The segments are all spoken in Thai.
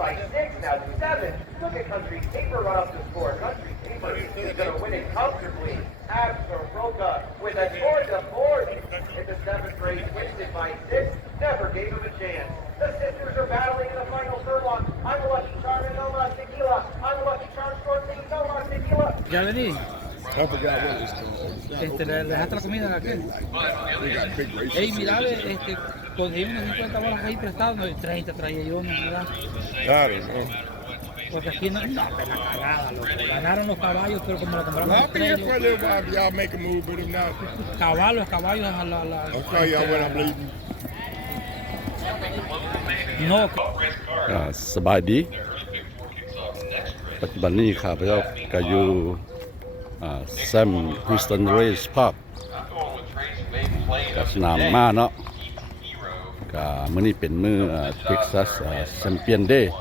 by 6, now 7. Look at Country Paper run up the score. Country Paper is going to win it comfortably. Absaroka with a tour de force in the 7th race, wins it by 6. Never gave him a chance. The sisters are battling in the final furlong. I'm a Lucky Charm and Noma Tequila. I'm a Lucky Charm short lead, Noma Tequila. Ya vení. I forgot what it's called. ¿Le dejaste la comida a aquel? We got big races. Ey, mira, conseguimos 50 bolas ahí prestados, no, 30 traía yo, ¿verdad? Claro, no. Porque aquí no, la cagada, loco. Ganaron los caballos, pero como lo compramos I'll be here for a little while. Y'all make a move with him now. caballos a la I'll tell y'all when I'm leaving. no สบายดีปัจจุบันนี้ข้าพเจ้าก็อยู่แซมฮุสตันเรสพาร์คกับสนามม้าเนาะก็มื้อนี้เป็นมื้อเท็กซัสแชมเปี้ยนเดย์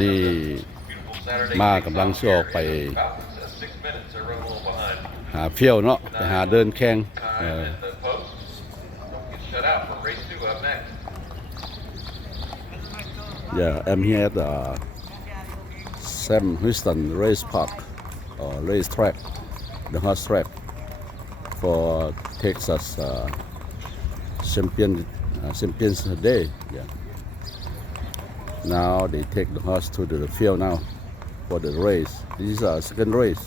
นี่ม้ากำลังสิออกไปหาเฟี้ยวเนาะไปหาเดินแข่งYeah, I'm here at Sam Houston Race Park or race track, the horse track for Texas Champions Day. Yeah. Now they take the horse to the field now for the race. This is our second race.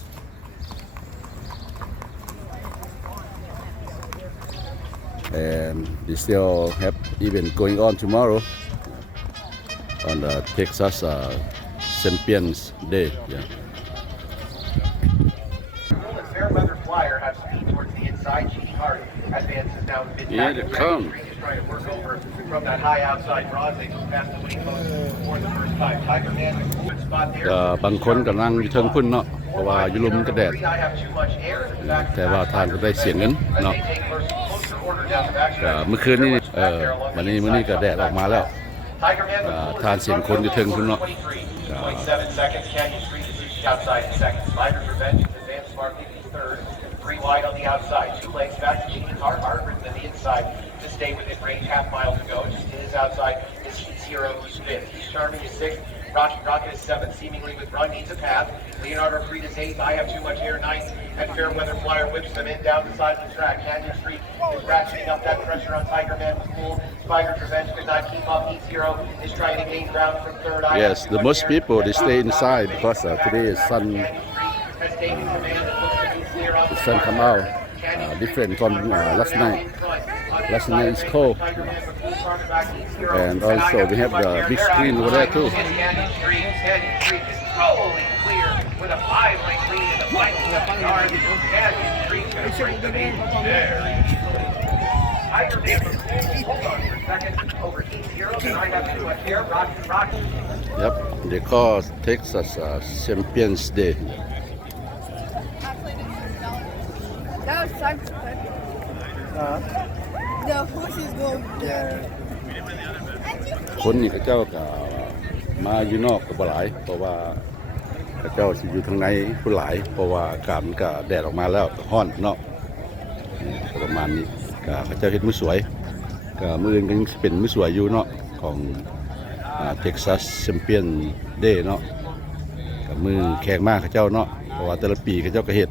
And they still have event going on tomorrow on the Texas Champions Day. Yeah. Fairweather Flyer have speed towards the inside. Genie Hart advances now to mid-pack. Yeah, they come. Is trying to work over from that high outside draw. They go past the winning post for the first time. Tiger Man with a good spot there. บางคนกำลังอยู่เทิงพุ่นเนาะเพราะว่าอยู่ลมกระแดด I have too much air in the back. แต่ว่าทานก็ได้เสียเงิน As เนาะ they take closer order down the back. เมื่อคืนนี้วันนี้ก็แดดออกมาแล้ว Tiger Man with ทานเสียงคนอยู่เทิงพุ่นเนาะ 27 seconds. Canyon Street is each outside in second. Slider's Revenge is advanced marking in third. 3 wide on the outside. 2 legs back to Genie Hart. Hart written on the inside to stay within range. Half mile to go. Just to his outside is Heat's Hero, who's 5th. He's Charming is 6th. Rocky Rocket is 7th. Seemingly with run needs a path. Leonardo Creed is 8th. I have too much air 9th. And Fairweather Flyer whips them in down the side of the track. Canyon Street is ratcheting up that pressure on Tiger Man with Pool. Spider's Revenge could not keep up. Heat's Hero is trying to gain ground from third. Yes, the most people they stay inside because today is sun. The sun come out different from last night. Last night is cold. And also we have the big screen over there too. Canyon Street is totally clear with a 5-lane lead in the final 7 yards. Canyon Street going to break the lead very easily. Tiger Man from Pool, hold on for a second, over Heat's Hero, and I have too much air. Rocky. Yep, they call Texas Champions Day. That was such the horses go there. คนนี่เจ้าก็มาอยู่นอกก็บ่หลายเพราะว่าเจ้าสิอยู่ทางในผู้หลายเพราะว่าอากาศมันก็แดดออกมาแล้วก็ร้อนเนาะประมาณนี้ก็เจ้าเฮ็ดมื้อสวยก็มื้ออื่นก็ยังสิเป็นมื้อสวยอยู่เนาะของTexas Champion Day เนาะก็มื้อแขกมาเขาเจ้าเนาะเพราะว่าแต่ละปีเขาเจ้าก็เฮ็ด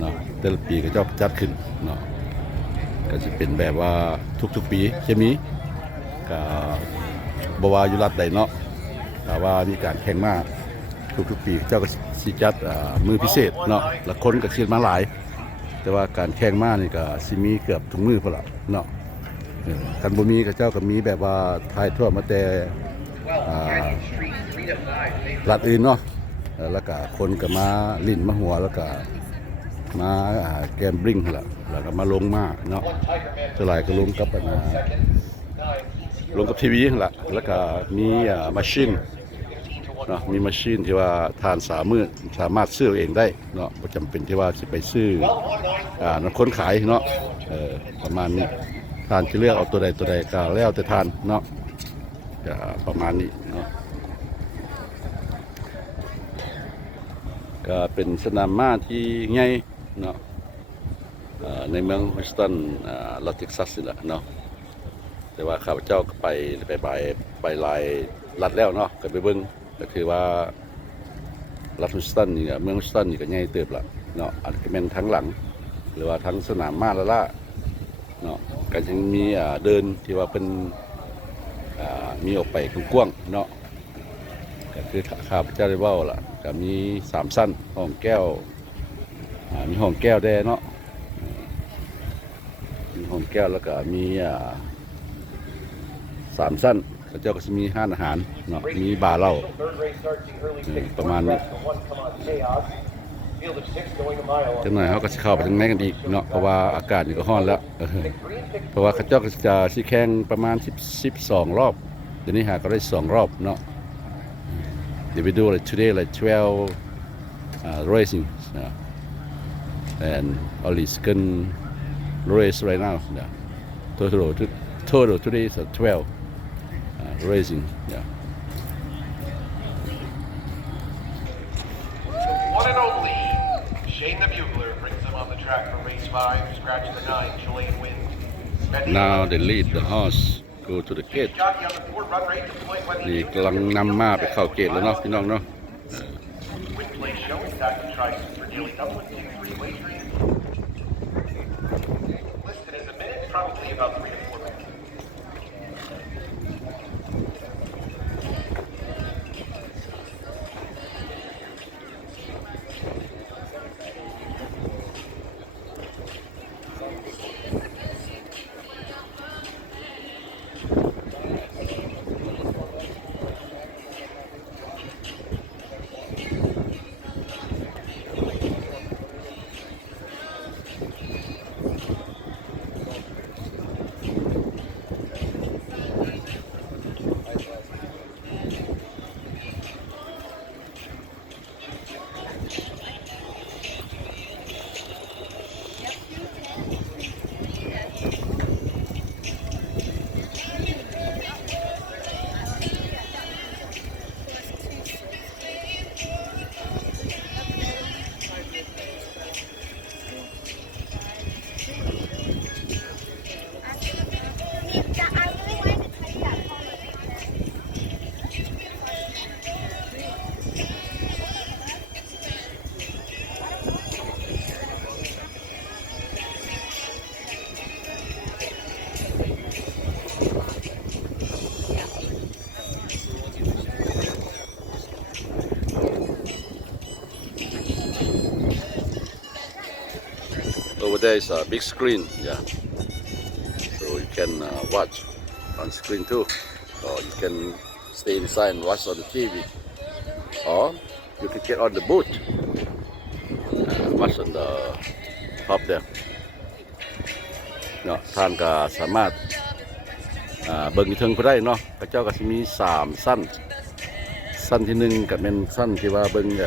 เนาะแต่ละปีเขาเจ้าจัดขึ้นเนาะก็สิเป็นแบบว่าทุกๆปีจะมีก็บ่ว่าอยู่รัฐใดเนาะแต่ว่ามีการแข่งมาทุกๆปีเจ้าก็สิจัดมื้อพิเศษเนาะแล้วคนก็สิมาหลายแต่ว่าการแข่งมานี่ก็สิมีเกือบทุกมื้อพุ่นล่ะเนาะคันบ่มีก็เจ้าก็มีแบบว่าถ่ายทั่วมาแต่รัฐอื่นเนาะแล้วก็คนก็มาลิ้นมาหัวแล้วก็มาแกมบลิงล่ะแล้วก็มาลงมาเนาะส่วนหลายก็ลงกับทีวีล่ะแล้วก็มีมาชินเนาะมีมาชินที่ว่าทานสามารถซื้อเองได้เนาะบ่จำเป็นที่ว่าสิไปซื้อนักคนขายเนาะประมาณนี้ทานจะเลือกเอาตัวใดก็แล้วแต่ทานเนาะก็ประมาณนี้เนาะก็เป็นสนามม้าที่ใหญ่เนาะในเมืองฮิวสตันรัฐเท็กซัสนี่แหละเนาะแ แต่ว่าข้าพเจ้าก็ไปหลายรัฐแล้วเนาะก็ไปเบิ่งก็คือว่ารัฐฮุสตันนี่เมืองฮุสตันนี่ก็ใหญ่เติบละเนาะอันก็แม่นทั้งหลังหรือว่าทั้งสนามม้าละล่าเนาะก็ยังมีเดินที่ว่าเป็นมีออกไปกว้างๆเนาะก็คือข้าพเจ้าได้เว้าล่ะก็มี3ชั้นห้องแก้วมีห้องแก้วแดเนาะมีห้องแก้วแล้วก็มี3ชั้นเขาเจ้าก็สิมีร้านอาหารเนาะมีบาร์เหล้าประมาณนี้จังหน่อยเขาก็สิเข้าไปทางในกันอีกเนาะเพราะว่าอากาศนี่ก็ร้อนแล้วเพราะว่าเขาเจ้าก็จะสิแข่งประมาณ12รอบเดี๋ยวนี้หาก็ได้2รอบเนาะเดี๋ยวไปดู today 12 racing and only second race right now total today is 12 racing One and only Shane the Bugler brings them on the track for race 5, scratch the 9, Chilean wind. now they lead the horse go to the gate Jockey on the board, run rate to point when นี่ the กำลังนำมาไปเข้าเกตแล้วเนาะพี่น้องเนาะ wind play showing that to try for Nearly Dublin 2-3 wagering. Listed as a minute, probably about 3 to 4 minutes. Over there is a big screen, yeah. So you can watch on screen too, or you can stay inside and watch on the TV, or you can get on the boat and watch on the top there. เนาะท่านก็สามารถเบิ่งอยู่เทิงก็ได้เนาะพระเจ้าก็สิมี3ชั้นชั้นที่1ก็เป็นชั้นที่ว่าเบิ่งอ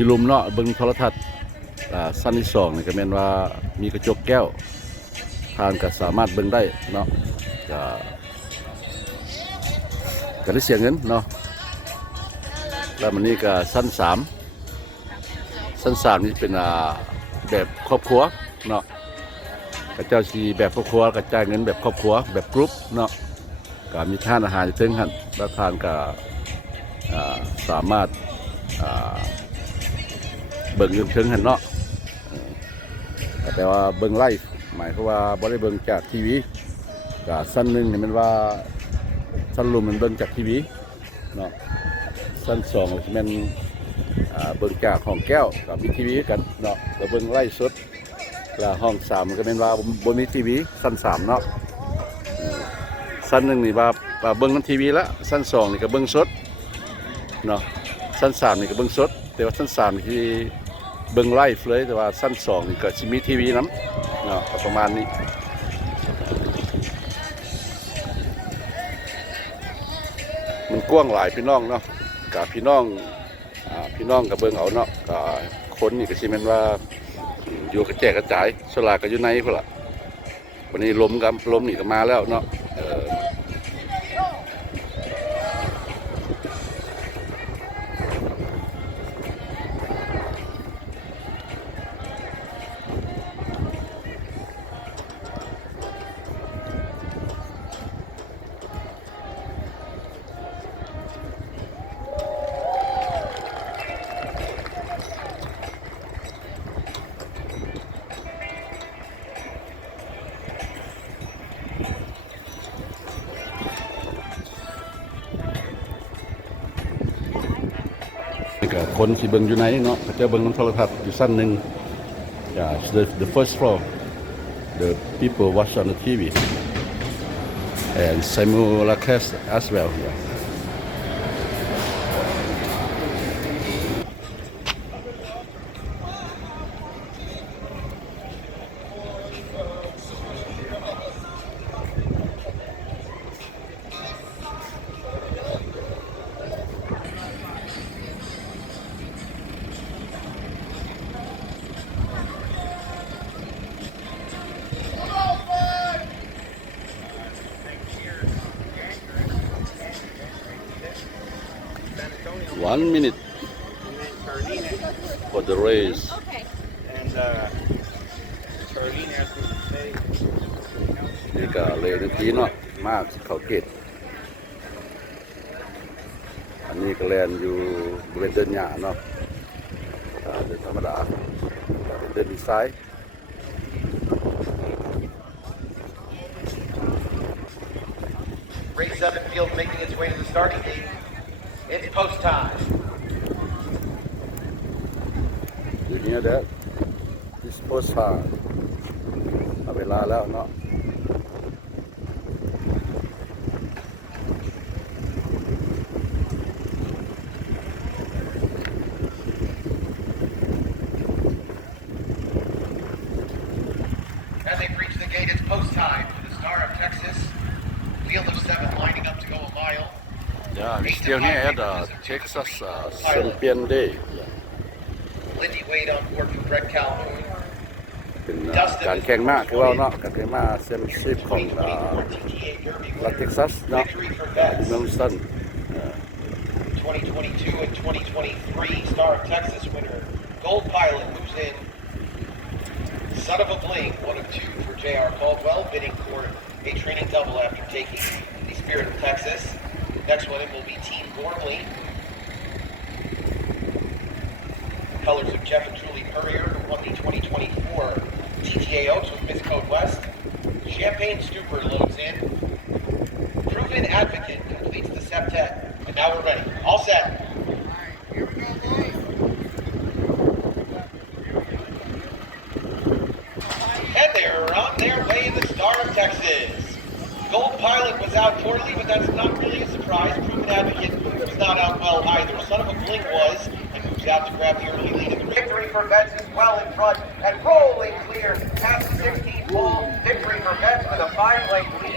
ยู่ลุมเนาะเบิ่งโทรทัศน์ชั้นที่2นี่ก็แม่นว่ามีกระจกแก้วท่านก็สามารถเบิ่งได้เนาะก็ได้เสียเงินเนาะแล้วมันนี่ก็ชั้น3นี่เป็นแบบครอบครัวเนาะพระเจ้าสิแบบครอบครัวก็จ่ายเงินแบบครอบครัวแบบกรุ๊ปเนาะก็มีทานอาหารอยู่ถึงหั่นแล้วทานก็สามารถเบิ่งอยู่ถึงหั่นเนาะแต่ว่าเบิ่งไลฟ์หมายความว่าบ่ได้เบิ่งจากทีวีก็ชั้น1นี่มันว่าชั้นลุมมันเบิ่งจากทีวีเนาะชั้น2สิแม่นเบิ่งจากห้องแก้วกับมีทีวีกันเนาะแล้วเบิ่งไลฟ์สดแล้วห้อง3มันก็แม่นว่าบ่มีทีวีชั้น3เนาะชั้น1นี่ว่าเบิ่งในทีวีแล้วชั้น2นี่ก็เบิ่งสดเนาะชั้น3นี่ก็เบิ่งสดแต่ว่าชั้น3นี่ที่เบิ่งไลฟ์เลยแต่ว่าชั้น2นี่ก็สิมีทีวีนำเนาะประมาณนี้มันกว้างหลายพี่น้องเนาะกับพี่น้องก็เบิ่งเอาเนาะก็คนนี่ก็สิแม่นว่าอยู่กระแจกกระจายสลากก็อยู่ในพุ่นล่ะวันนี้ลมนี่ก็มาแล้วเนาะ นี่ก็คนที่เบิ่งอยู่ไหนเนาะเขาจะเบิ่งโทรทัศน์อยู่ชั้นหนึง the first floor the people watch on the TV and simulcast as well yeah. One minute for the race. Okay. And Charlene asked me to say นี่ก็เลยนาทีเนาะมากเขาเกตอันนี้ก็แลนอยู่บริเวณเดินหญ้าเนาะเดินธรรมดาเดินดีไซน์ Race 7 field making its way to the starting gate. It's post time. You hear that? This post time เอาเวลาแล้วเนาะ As they've reached the gate, it's post time for the Star of Texas. Field of 7 lining up to go a mile. Yeah, we still here at Texas Champion Day. Lindy Wade on board for Brett Calhoun. เป็นการแข่งม้าคือว่าเนาะการแข่งม้าแชมเปี้ยนชิพของ TTA Derby รัฐ winner. เท็กซัสเนาะที่เมืองซัน 2022 and 2023 Star of Texas winner. Gold Pilot moves in. Son of a Bling, 1 of 2 for J.R. Caldwell, bidding for a training double after taking the Spirit of Texas. Next one in will be Team Gormley. Colors of Jeff and Julie Purrier, who won the 2024 TTA Oaks with Miss Code West. Champagne Stupor loads in. Proven Advocate completes the septet. And now we're ready. All set. And they're on their way in the Star of Texas. Gold Pilot was out poorly, but that's not really a surprise. Proven Advocate was not out well either. Son of a Bling was, and moves out to grab the early lead in the victory for Vets is well in front and rolling clear past the 16th pole. Victory for Vets with a 5-lane lead.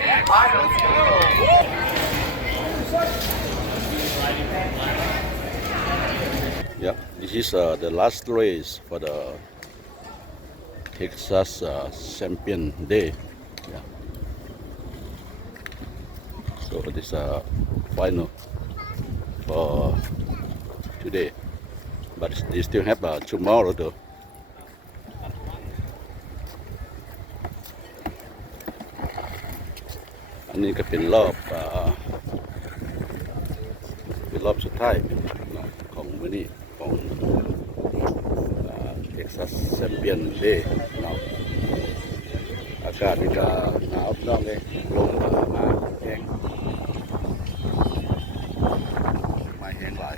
Yeah, this is the last race for the Texas Champion Day. Yeah. So this final for today, but they still have tomorrow though. อันนี้ก็เป็นรอบสุดท้ายของมื้อนี้ของTexas Champion Day เนาะอากาศนี่ก็หนาวน้องเลยลมมาแห้งมาแห้งหลาย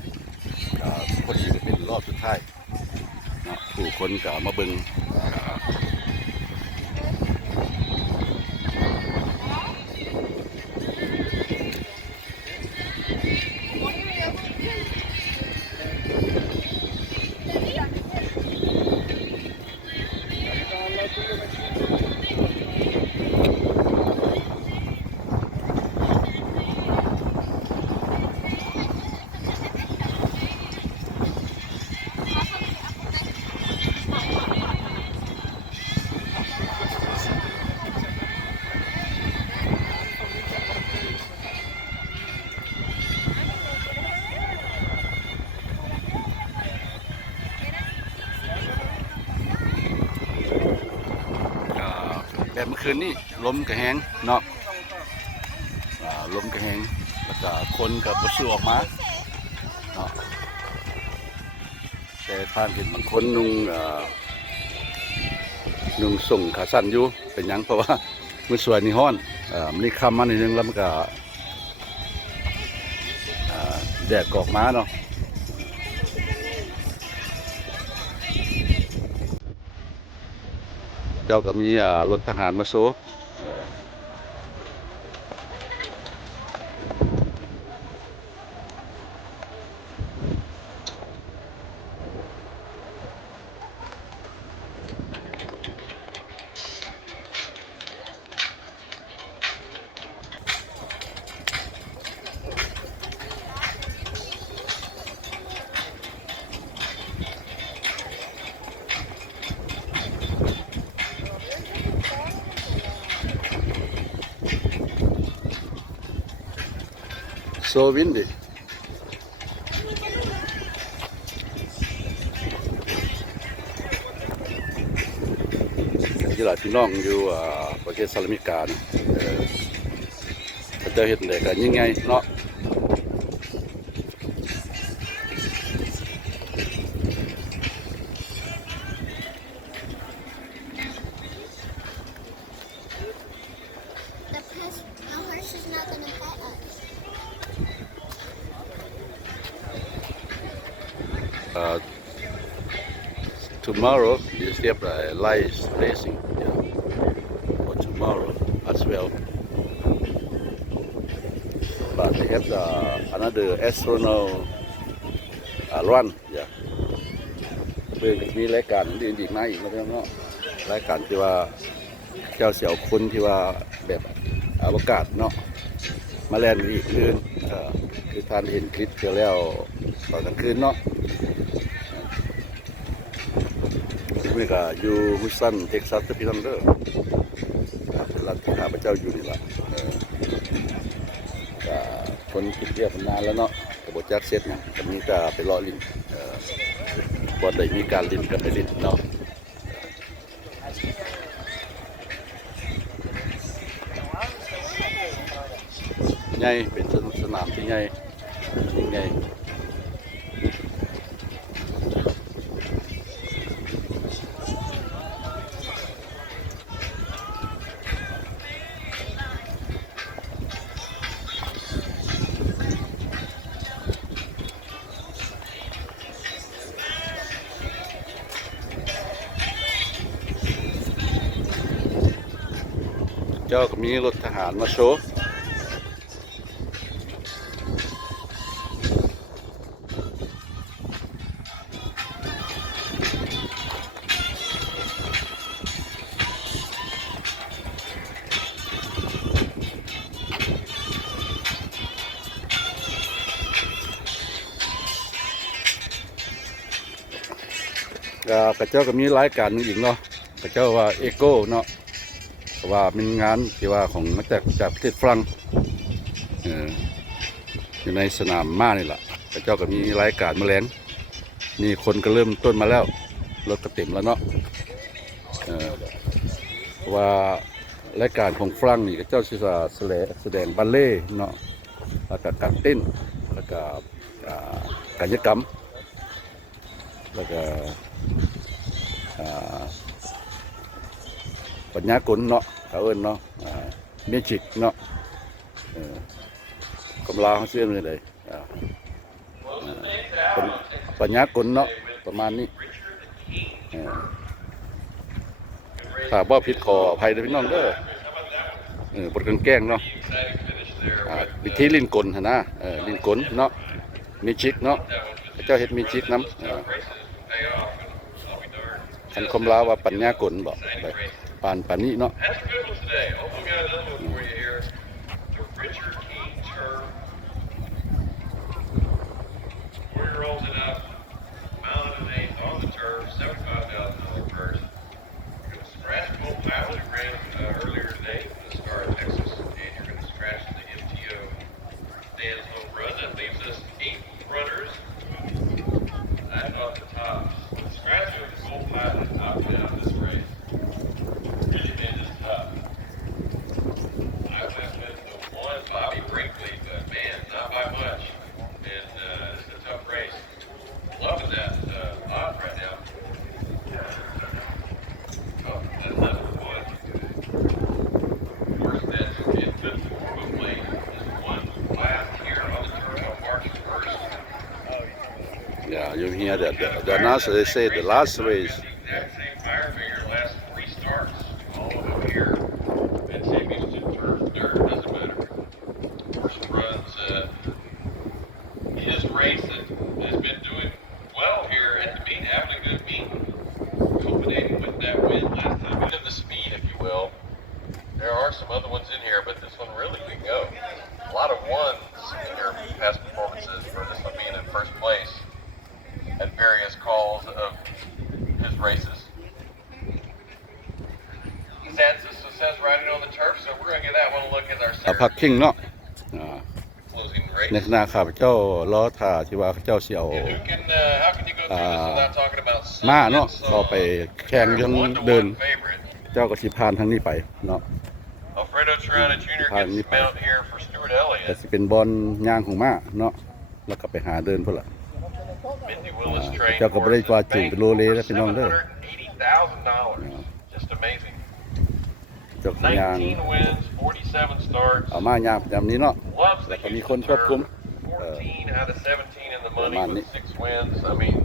คนนี้ก็เป็นรอบสุดท้ายเนาะผู้คนก็มาเบิ่งแบบเมื่อคืนนี้ลมกระแหงเนาะลมกระแหงแล้วก็คนก็บ่สู้ออกมาเนาะแต่ท่านเห็นบางคนนุ่งส่งขาสั้นอยู่เป็นหยังเพราะว่ามื้อสวยนี่ร้อนมันนี่ค่ำมานิดนึงแล้วมันก็แดดก็ออกมาเนาะ เจ้าก็มีรถทหารมาโซ So windy. ที่หลายพี่น้องอยู่ประเทศสหรัฐอเมริกาเนี่ยเขาจะเห็นได้กันยังไงเนาะ The horse is not going to pet us. Tomorrow is have light racing for tomorrow as well. But they have another astronaut run. Yeah. เพื่อมีรายการดีๆมาอีกแล้วเนาะรายการที่ว่าเจ้าเสี่ยวคนที่ว่าแบบอวกาศเนาะมาแล่นอีกคืนคือท่านเห็นคลิปเที่ยวแล้วตอนกลางคืนเนาะนี่ก็อยู่ฮุสตันเท็กซัสพี่น้องเด้อเป็นรัฐที่ข้าพเจ้าอยู่นี่ล่ะก็คนคิดเรียกนานแล้วเนาะก็บ่จักเสร็จหยังก็มีแต่ไปรอลิ้นบ่ได้มีการลิ้นกันไปลิ้นเนาะใหญ่เป็นสนามที่ใหญ่ยิ่งใหญ่เจ้าก็มีรถทหารมาโชว์กระเจ้าก็มีรายการนึงอีกเนาะกระเจ้าว่าเอโก้เนาะว่าเป็นงานที่ว่าของมาจากประเทศฝรั่งอยู่ในสนามม้านี่แหละกระเจ้าก็มีรายการแมลงนี่คนก็เริ่มต้นมาแล้วรถก็เต็มแล้วเนาะว่ารายการของฝรั่งนี่กระเจ้าสิแสดงบัลเล่เนาะแล้วก็การเต้นแล้วก็กายกรรมแล้วก็ปัญญากลเนาะเขาเอิ้นเนาะเมจิกเนาะกำลาเขาเชื่อมเลยปัญญากลเนาะประมาณนี้ถ้าบ่ผิดขออภัยด้วยพี่น้องเด้อบทแกล้งเนาะวิธีลิ้นกลหั่นนะลิ้นกลเนาะเมจิกเนาะเจ้าเฮ็ดเมจิกนำคันคำลาว่าปัญญากลบ่ปานนี้เนาะYeah, you hear that the announcer they say the last race. Exact same fire figure last 3 starts. พักคิงเนาะในขณะข้าพเจ้ารอท่าที่ว่าเขาเจ้าสิเอาม้าเนาะเข้าไปแข่งเรื่องเดินเจ้าก็สิผ่านทางนี้ไปเนาะ Alfredo Serrano Jr. gets the mount here for Stuart แต่ Elliott. สิเป็นบอลย่างของม้าเนาะแล้วก็ไปหาเดินพุ่นล่ะ Mindy Willis trained เจ้าก็บ่ได้ว่าจูง for เป็นโลเลแล้วพี่น้องเด้อ $780,000. Just amazing. เจ้าก็ย่าง 19 wins, 47 starts. เอาม้าย่างประจำนี้เนาะ Loves the แล้วก็มี Houston คนควบคุม Terp. 14 out of 17 in the money Come on, with 6 wins. I mean,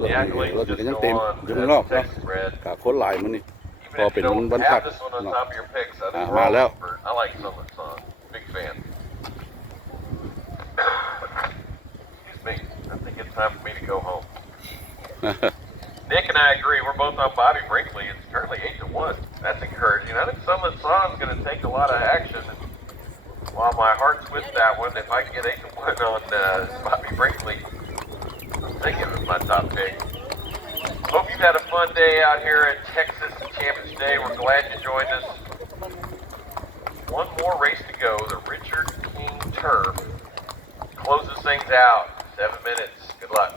รถ the นี่ accolades รถนี่ just ก็ยัง go เต็ม on. อยู่ข้างนอก That's เนาะ Texas bred. ก็คนหลายมื้อนี้ Even พอ if เป็ you น don't วันพัก have this one on เนาะ top of your picks, I think มาแล้ว I like Summer's Son. Big fan. Excuse me. I think it's time for me to go home. Nick and I agree. We're both on Bobby Brinkley. It's currently 8-1. That's encouraging. I think Summer's Son's going to take a lot of action. And while my heart's with that one, if I can get 8-1 on Bobby Brinkley, I'm thinking it was my top pick. Hope you've had a fun day out here at Texas Champions Day. We're glad you joined us. One more race to go. The Richard King Turf closes things out. 7 minutes. Good luck.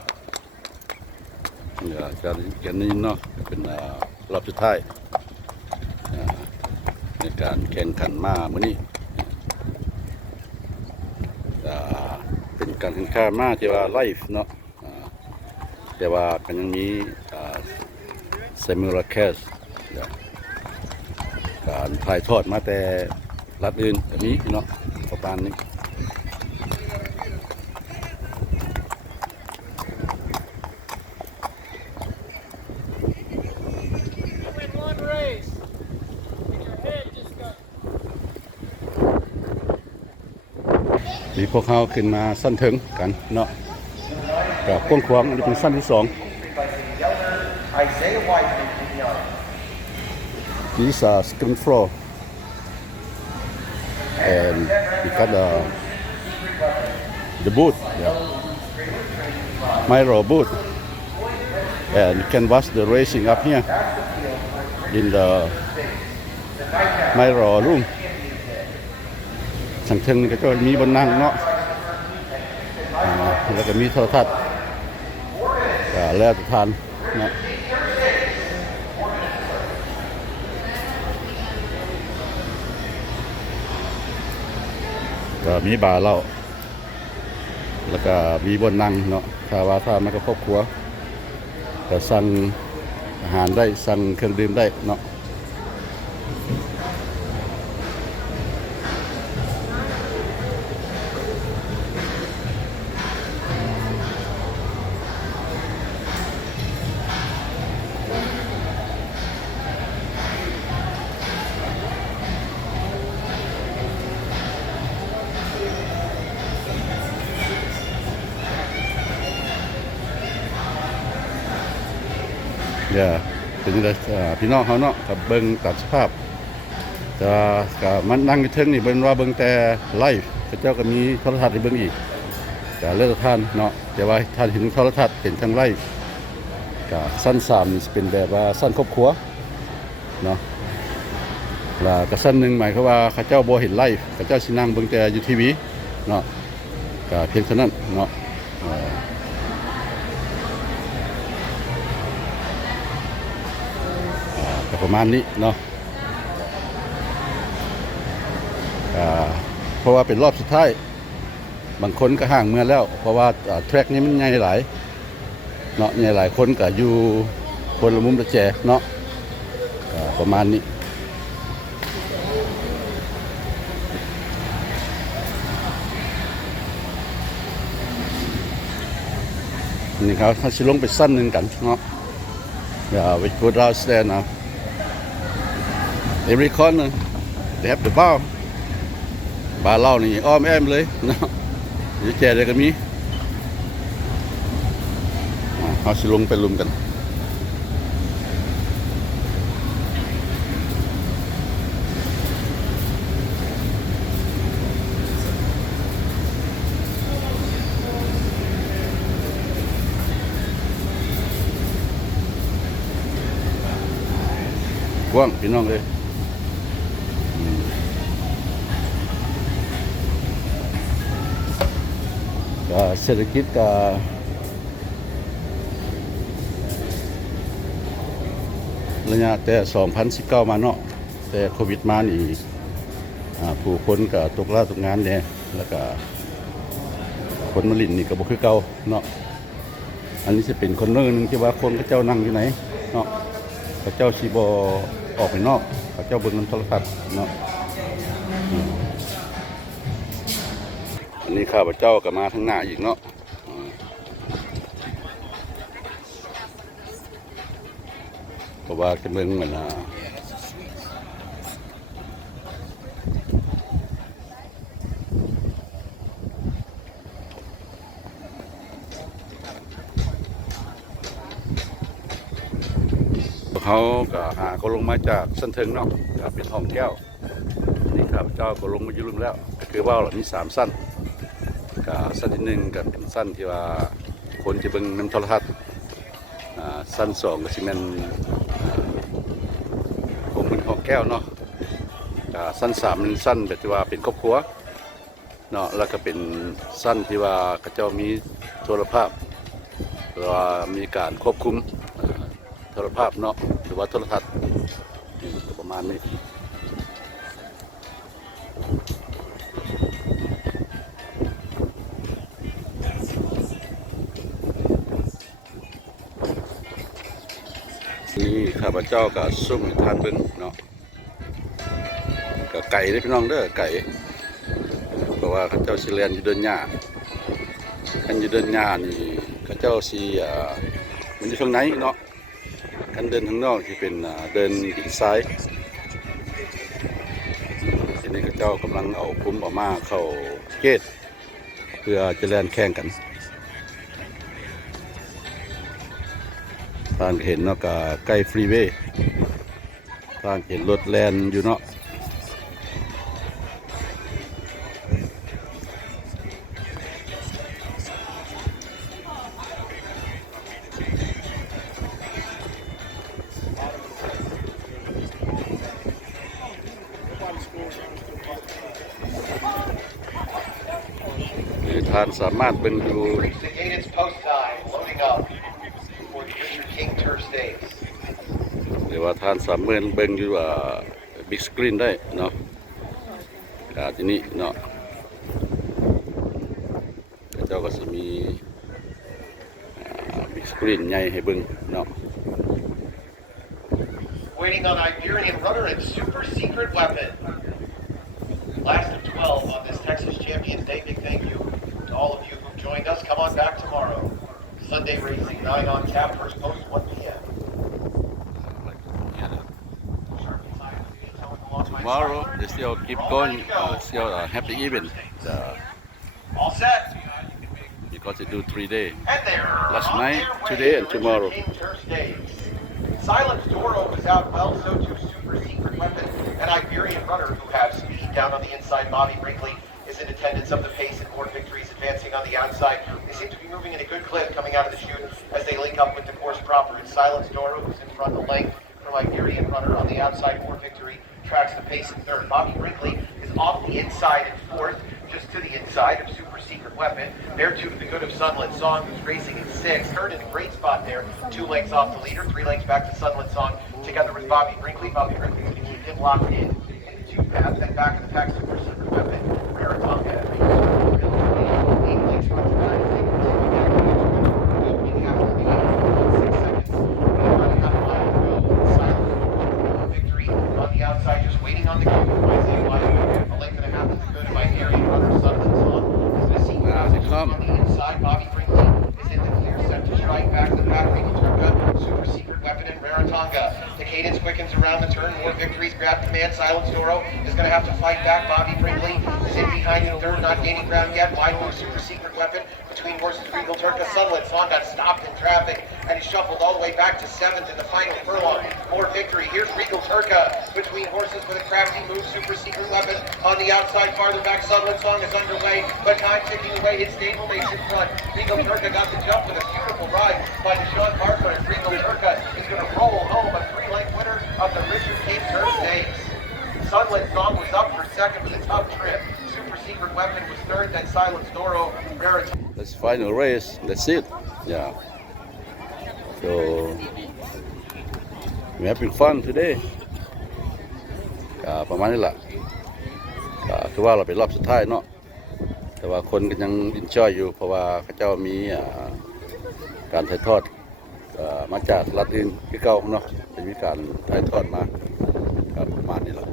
การนี้เนาะเป็นรอบสุดท้ายในการแข่งขันม้ามื้อนี้เป็นการแข่งขันม้าที่ว่าไลฟ์เนาะแต่ว่าก็ยังมีsimulcast การถ่ายทอดมาแต่รัฐอื่นก็มีเนาะประมาณนี้ มีพวกเขาขึ้นมาสั้นถึงกันเนาะกับกว้างขวางอันนี้เป็นสั้นที่2 Isaiah Whiteman in the arm. These are screen floor and we got the boot Miro boot and you can watch the racing up here in the Miro room สังเทิงก็จะมีบนนั่งเนาะแล้วก็มีโทรทัศน์แล้วทานเนาะก็มีบาร์เหล้าแล้วก็มีบนนั่งเนาะถ้ามากับครอบครัวก็สั่งอาหารได้สั่งเครื่องดื่มได้เนาะเป็นจังได๋พี่น้องเฮาเนาะก็เบิ่งตามสภาพแต่ก็มันนั่งอยู่เทิงนี่เบิ่งว่าเบิ่งแต่ไลฟ์เขาเจ้าก็มีโทรทัศน์ให้เบิ่งอีกก็แล้วแต่ท่านเนาะแต่ว่าท่านเห็นโทรทัศน์เป็นทางไลฟ์ก็สั้น3นี่สิเป็นแบบว่าสั้นครอบครัวเนาะแล้วก็สั้น1หมายความว่าเขาเจ้าบ่เห็นไลฟ์เขาเจ้าสินั่งเบิ่งแต่อยู่ทีวีเนาะก็เพียงเท่านั้นเนาะประมาณนี้เนาะเพราะว่าเป็นรอบสุดท้ายบางคนก็ห่างเมื่อแล้วเพราะว่าแทร็กนี้มันใหญ่หลายเนาะใหญ่หลายคนก็อยู่คนละมุมละแจเนาะประมาณนี้นี่ครับถ้าสิลงไปสั้นนึงกันเนาะwe go downstairs now every corner they have the bar บาร์เหล้านี่อ้อมแอมเลยเนาะเดี๋ยวแจเลยก็มีเอาสิลงไปลุมกันกว้างพี่น้องเลย เศรษฐกิจก็ระยะแต่2019มาเนาะแต่โควิดมานี่ผู้คนก็ตกลาตกงานแน่แล้วก็คนมาลิ้นนี่ก็บ่คือเก่าเนาะอันนี้สิเป็นคนเรื่องนึงที่ว่าคนเขาเจ้านั่งอยู่ไหนเนาะเขาเจ้าสิบ่ออกไปนอกเขาเจ้าเบิ่งนำโทรทัศน์เนาะอันนี้ข้าพเจ้าก็มาทางหน้าอีกเนาะเพราะว่าจะเบิ่งเหมือนเขาก็ก็ลงมาจากสันเทิงเนาะก็เป็นห้องแก้วนี่ข้าพเจ้าก็ลงมาอยู่ลุ่มแล้วก็คือว่ามี3สั้นก็สั้นที่1ก็เป็นสั้นที่ว่าคนจะเบิ่งนำโทรทัศน์สั้น2ก็สิแม่นคงเป็นห้องแก้วเนาะก็สั้น3เป็นสั้นแบบที่ว่าเป็นครอบครัวเนาะแล้วก็เป็นสั้นที่ว่าเขาเจ้ามีโทรภาพหรือว่ามีการควบคุมโทรภาพเนาะหรือว่าโทรทัศน์ประมาณนี้นี่ข้าพเจ้าก็ซุ่มทานเบิ่งเนาะก็ไก่เด้อพี่น้องเด้อไก่เพราะว่าเขาเจ้าสิเลียนอยู่เดินหญ้าคันอยู่เดินหญ้านี่เขาเจ้าสิมันอยู่ข้างในเนาะกันเดินข้างนอกที่เป็นเดินดินทรายทีนี้ก็เจ้ากำลังเอาคุ้มออกมาเข้าเกตเพื่อจะแล่นแข่งกันท่านเห็นเนาะก็ใกล้ฟรีเวย์ท่านเห็นรถแล่นอยู่เนาะท่านสามารถเป็นอยู่ The cadence post time loading up for the Richard King Turf Stakes. หรือว่าท่านสามารถเบิ่งอยู่บิ๊กสกรีนได้เนาะที่นี่เนาะเจ้าก็สิมีบิ๊กสกรีนใหญ่ให้เบิ่งเนาะ Waiting on Iberian Runner and Super Secret Weapon. Last of 12 on this Texas Champions Day. Big thank you to all of you who joined us. Come on back tomorrow. Sunday racing 9 on tap, first post 1 p.m. Tomorrow they still keep going, still happy event All set. because they do 3 days. And they're Last on night, their way today, to and Richard tomorrow. King Turf Stakes. Silence Doro was out well, so too Super Secret Weapon and Iberian Runner, who have speed down on the inside. Bobby Brinkley is in attendance of the pace and more victories advancing on the outside. They seem to be moving in a good clip coming out of the chute as they link up with the course proper. It's Silence Doro, who's in front of the length from Iberian Runner on the outside. More victory tracks the pace in third. Bobby Brinkley is off the inside in fourth, just to the inside of Super Secret Weapon. There too to the good of Sunlit Song, who's racing in sixth. Third in a great spot there. 2 lengths off the leader, 3 lengths back to Sunlit Song. Together with Bobby Brinkley. Bobby Brinkley is going to keep him locked in the 2 path. Then back in the pack, Super Secret Weapon. Rarotonga. 8 lengths front to back. They continue back to the after the 6 seconds. About a half mile to go. Silent victory on the outside, just waiting on the cue. Isaiah Wyatt, a length and a half to the good of Iberian Runner. Sunlit Song is going to see on the inside. Bobby Brinkley is in the clear, set to strike back to the back. Regal Turka, Super Secret Weapon, and Rarotonga. The cadence quickens around the turn. More victories grab command. Silence Doro is going to have to fight back. Bobby Brinkley is in behind in third, not gaining ground yet. Wide move Super Secret Weapon between horses. Regal Turka, Sunlit Song got stopped in traffic and he shuffled all the way back to 7th in the final furlong. More victory. Here's Regal Turka between horses with a crafty move. Super Secret Weapon on the outside. Farther back, Sunlit Song is underway, but time ticking away. His stablemates in front. Regal Turka got the jump with a beautiful ride by Deshaun Parker, and Regal Turka is going to roll home a 3-length winner of the Richard King Turf Stakes. Sunlit Song was up for second with a tough trip. Super Secret secret weapon was third, then silenced Doro Verita. That's final race. That's it. Yeah. So we having fun today. ประมาณนี้แหละคือว่าเราเป็นรอบสุดท้ายเนาะแต่ว่าคนก็ยัง enjoy อยู่เพราะว่าเขาเจ้ามีการถ่ายทอดมาจากรัฐอื่นที่เก่าเนาะจะมีการถ่ายทอดมาประมาณนี้แหละ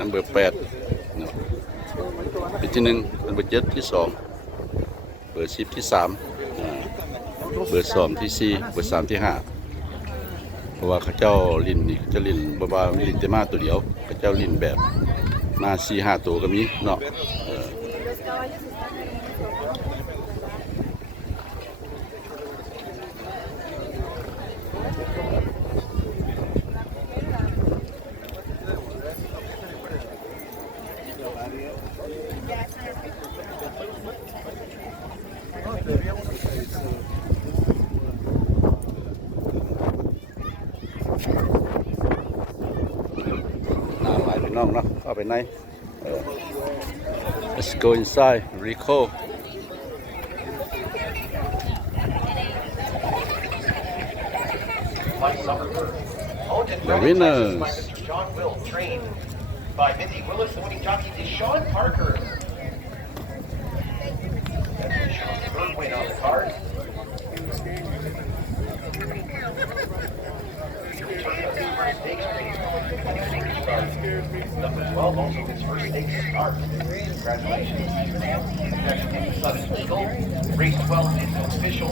number 8เนาะเป็นที่1 number 7ที่2เบอร์10ที่3เบอร์2ที่4เบอร์3ที่5เพราะว่าเขาเจ้าลิ้นนี่เขาจะลิ้นบ่ว่าลิ้นแต่มาตัวเดียวเขาเจ้าลิ้นแบบมา 4-5 ตัวก็มีเนาะหลายพี่น้องเนาะเข้าไปในlet's go inside Rico By Summerford. Owned and The managed winners. by Mr. John Will, trained by Mindy Willis. The winning jockey is Sean Parker. That's Sean's third win on the card. Number 12, also his first stakes start. Congratulations. Southern Eagle. Race 12 is official.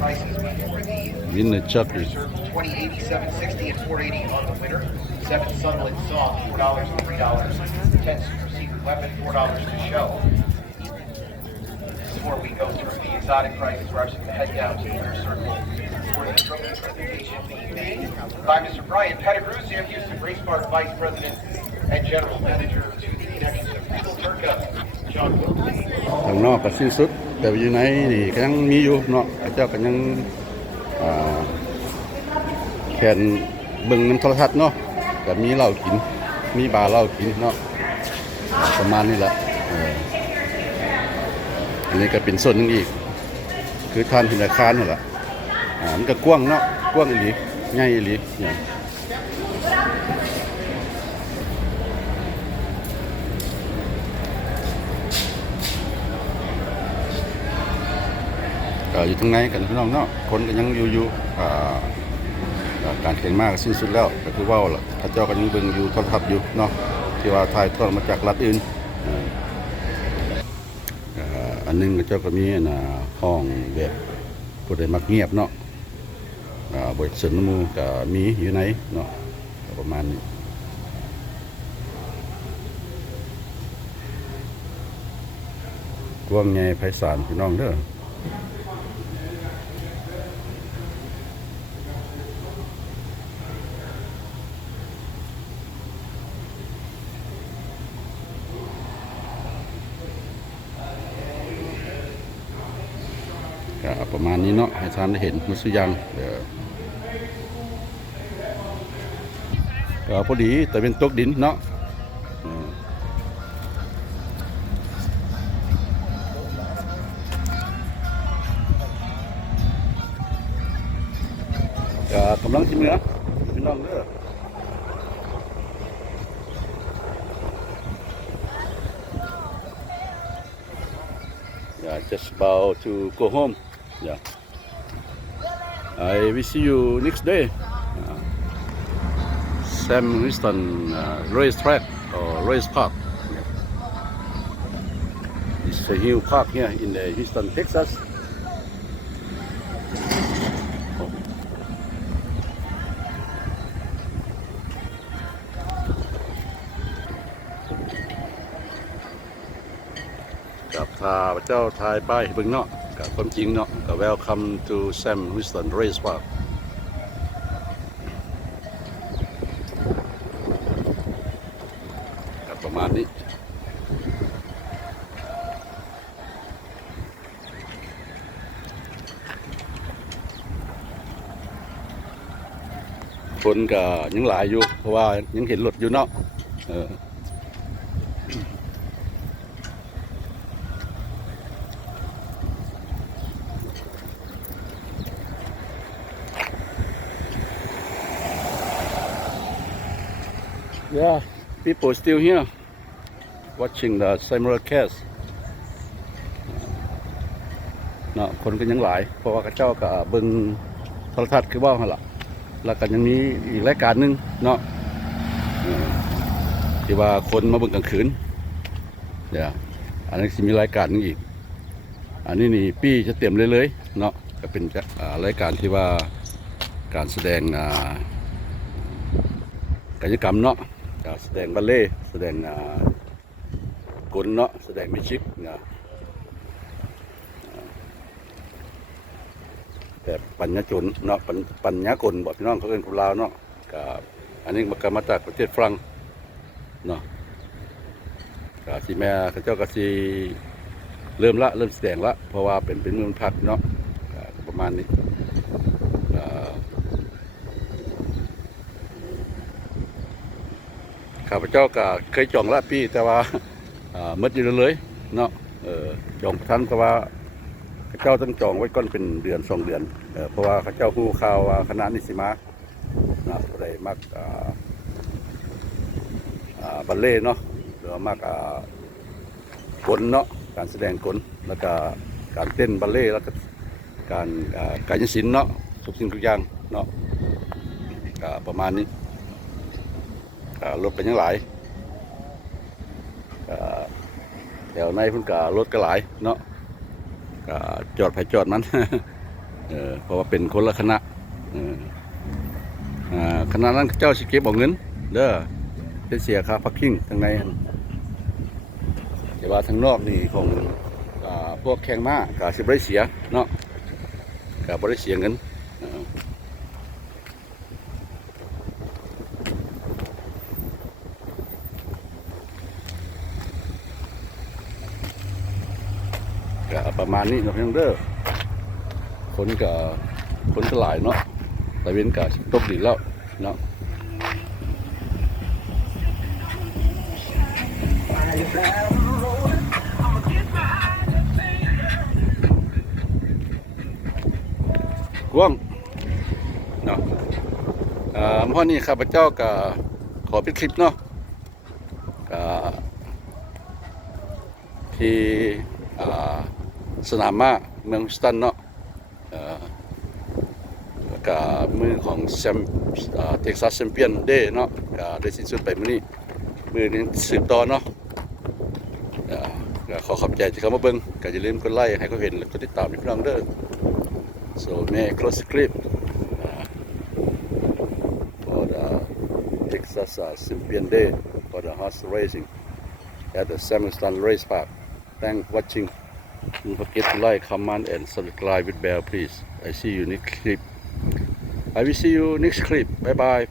Prices before the winner jockey 20, 87, 60, and 480 on the winner. 7 Sunlit Song, $4 and $3. 10 Super Secret Weapon, $4 to show. Before we go through the exotic prices, we're actually going to head down to the inner circle for the trophy presentation being made by Mr. Brian Pettigrew, Sam Houston Race Park Vice President and General Manager to the Connections of Regal Turca, John Wilson. ข้างนอกก็สิ้นสุดแต่ว่าอยู่ในนี่ก็ยังมีอยู่เนาะเขาเจ้าก็ยังแข่นเบิ่งน้ำโทรทัศน์เนาะก็มีเหล้ากินมีบาร์เหล้ากินเนาะประมาณนี้แหละอันนี้ก็เป็นส่วนหนึงอีกคือทานธนาคารนั่นแหละมันก็กว้างเนาะกว้างอีหลีใหญ่อีหลีเนี่ยอยู่ทางไหนกันพี่น้องเนาะคนก็ยังอยู่การแข่งมากสิ้นสุดแล้วก็คือว่าล่ะพระเจ้าก็ยังเบิ่งอยู่โทรทัศน์อยู่เนาะที่ว่าถ่ายทอดมาจากรัฐอื่นอันนึงก็เจ้าก็มีห้องแบบผู้ใดมักเงียบเนาะบทสนทนาก็มีอยู่ไหนเนาะประมาณนี้กว้างใหญ่ไพศาลพี่น้องเด้อประมาณนี้เนาะให้ท่านได้เห็นมุสยังก็พอดีแต่เป็นตกดินเนาะก็กำลังกินเนื้อพี่น้องเด้อjust about to go home. Yeah. I will see you next day. Sam Houston racetrack or race park. It's a new park here in the Houston, Texas. ถ้าพระเจ้าทายป้ายให้เบิ่งเนาะกับความจริงเนาะก็ Welcome to Sam Houston Race Park กับประมาณนี้คนก็ยังหลายอยู่เพราะว่ายังเห็นรถอยู่เนาะYeah, people still here watching the simulcast เนาะคนก็ยังหลายเพราะว่าเขาเจ้าก็เบิ่งโทรทัศน์คือว่าหั่นล่ะแล้วก็ยังมีอีกรายการหนึงเนาะที่ว่าคนมาเบิ่งกลางคืนเดี๋ยวอันนี้สิมีรายการหนึงอีกอันนี้นี่ปี้จะเต็มเลยเนาะก็เป็นรายการที่ว่าการแสดงกิจกรรมเนาะแสดงบัลเล่ต์แสดงกลเนาะแสดงมิวสิกนะแบบปัญญาชนเนาะปัญญากลบอกพี่น้องเขาเป็นคนลาวเนาะกับอันนี้มันมาจากประเทศฝรั่งเนาะกับที่แม่เขาเจ้าก็สิเริ่มแสดงละเพราะว่าเป็นเมืองพักเนาะประมาณนี้ข้าพเจ้าก็เคยจองละพี่แต่ว่าหมดอยู่เลยเนาะจองทันเพราะว่าข้าเจ้าต้องจองไว้ก่อนเป็นเดือน2 เดือนเพราะว่าข้าเจ้าฮู้ข่าวว่าคณะนิสิมานะได้มักบัลเล่ต์เนาะหรือมักกลเนาะการแสดงกลแล้วก็การเต้นบัลเล่ต์แล้วก็การยินศิลป์เนาะทุกสิ่งทุกอย่างเนาะประมาณนี้รถเป็นยังหลายแถวในพุ่นรถก็หลายเนาะจอดไปจอดมัน เพราะว่าเป็นคนละคณะคณะนั้นเจ้าสิเก็บเอาเงินเด้อเป็นเสียค่าพักกิ้งทางในแต่ว่าทางนอกนี่ของพวกแข่งม้าก็สิบ่ได้เสียเนาะก็บ่ได้เสียเงินประมาณนี้เนาะพี่น้องเด้อคนก็หลายเนาะตะเวนก็ตกดินแล้วเนาะกว้างเนาะเมื่อนี้ข้าพเจ้าก็ขอปิดคลิปเนาะที่สนามม้าเมืองฮิวสตันเนาะกับมือของเท็กซัสแชมเปี้ยนเดย์เนาะก็ได้สิ้นสุดไปมื้อนี้นี้สืบต่อเนาะขอขอบใจที่เข้ามาเบิ่งก็อย่าลืมกดไลค์ให้เขาเห็นและกดติดตามพี่น้องเด้อ so may I close the clip for the Texas Champion Day for the horse racing at the Sam Houston Race Park. Thanks for watching. Don't forget to like, comment, and subscribe with bell, please. I see you next clip. I will see you next clip. Bye bye.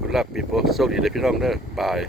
Good luck, people. So, ดีเลยพี่น้องเด้อ Bye.